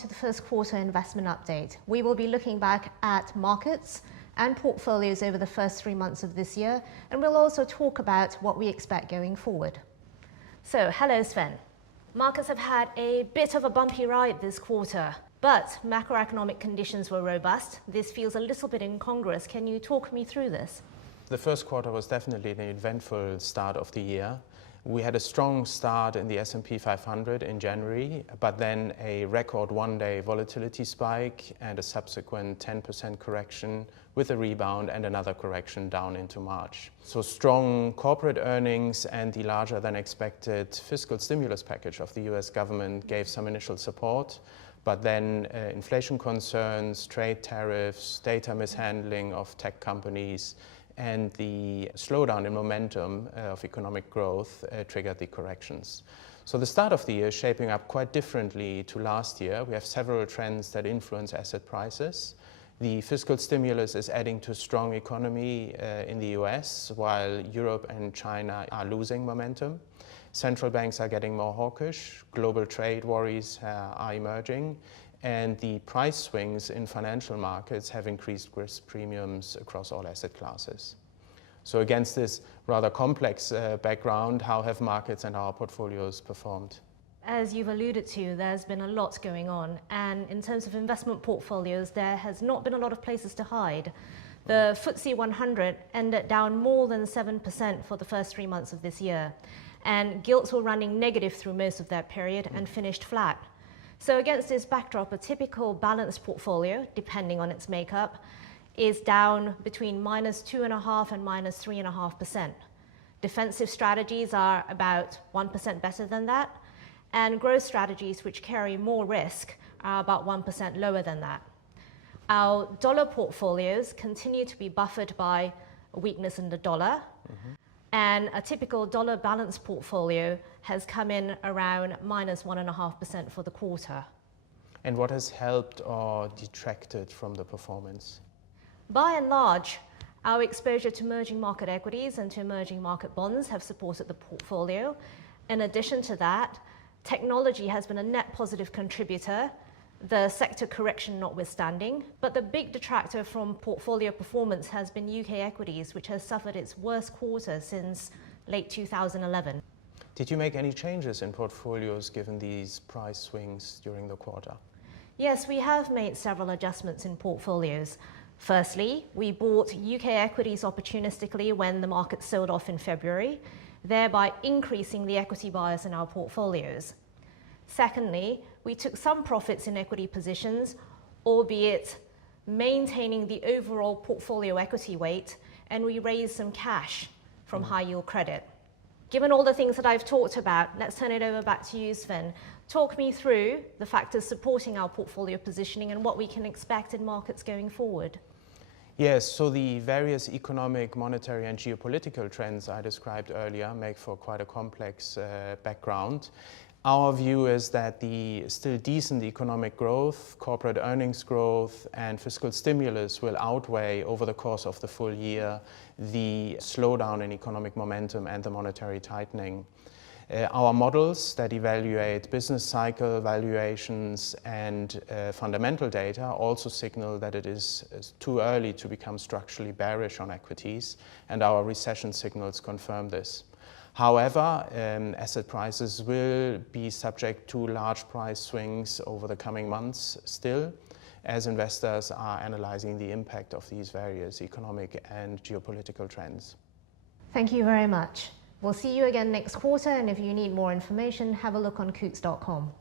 to the first quarter investment update. We will be looking back at markets and portfolios over the first 3 months of this year, and we'll also talk about what we expect going forward. So, hello Sven. Markets have had a bit of a bumpy ride this quarter, but macroeconomic conditions were robust. This feels a little bit incongruous. Can you talk me through this? The first quarter was definitely an eventful start of the year. We had a strong start in the S&P 500 in January, but then a record one-day volatility spike and a subsequent 10% correction with a rebound and another correction down into March. So strong corporate earnings and the larger than expected fiscal stimulus package of the US government gave some initial support, but then inflation concerns, trade tariffs, data mishandling of tech companies, and the slowdown in momentum of economic growth triggered the corrections. So the start of the year is shaping up quite differently to last year. We have several trends that influence asset prices. The fiscal stimulus is adding to a strong economy in the US, while Europe and China are losing momentum. Central banks are getting more hawkish, global trade worries are emerging, and the price swings in financial markets have increased risk premiums across all asset classes. So against this rather complex background, how have markets and our portfolios performed? As you've alluded to, there's been a lot going on, and in terms of investment portfolios, there has not been a lot of places to hide. The FTSE 100 ended down more than 7% for the first 3 months of this year, and gilts were running negative through most of that period and finished flat. So against this backdrop, a typical balanced portfolio, depending on its makeup, is down between -2.5% and -3.5%. Defensive strategies are about 1% better than that, and growth strategies, which carry more risk, are about 1% lower than that. Our dollar portfolios continue to be buffered by a weakness in the dollar, and a typical dollar balanced portfolio has come in around -1.5% for the quarter. And what has helped or detracted from the performance? By and large, our exposure to emerging market equities and to emerging market bonds have supported the portfolio. In addition to that, technology has been a net positive contributor, the sector correction notwithstanding, but the big detractor from portfolio performance has been UK equities, which has suffered its worst quarter since late 2011. Did you make any changes in portfolios given these price swings during the quarter? Yes, we have made several adjustments in portfolios. Firstly, we bought UK equities opportunistically when the market sold off in February, thereby increasing the equity bias in our portfolios. Secondly, we took some profits in equity positions, albeit maintaining the overall portfolio equity weight, and we raised some cash from high yield credit. Given all the things that I've talked about, let's turn it over back to you, Sven. Talk me through the factors supporting our portfolio positioning and what we can expect in markets going forward. Yes, so the various economic, monetary and geopolitical trends I described earlier make for quite a complex background. Our view is that the still decent economic growth, corporate earnings growth and fiscal stimulus will outweigh over the course of the full year the slowdown in economic momentum and the monetary tightening. Our models that evaluate business cycle valuations and fundamental data also signal that it is too early to become structurally bearish on equities, and our recession signals confirm this. However, asset prices will be subject to large price swings over the coming months still, as investors are analyzing the impact of these various economic and geopolitical trends. Thank you very much. We'll see you again next quarter, and if you need more information, have a look on Coutts.com.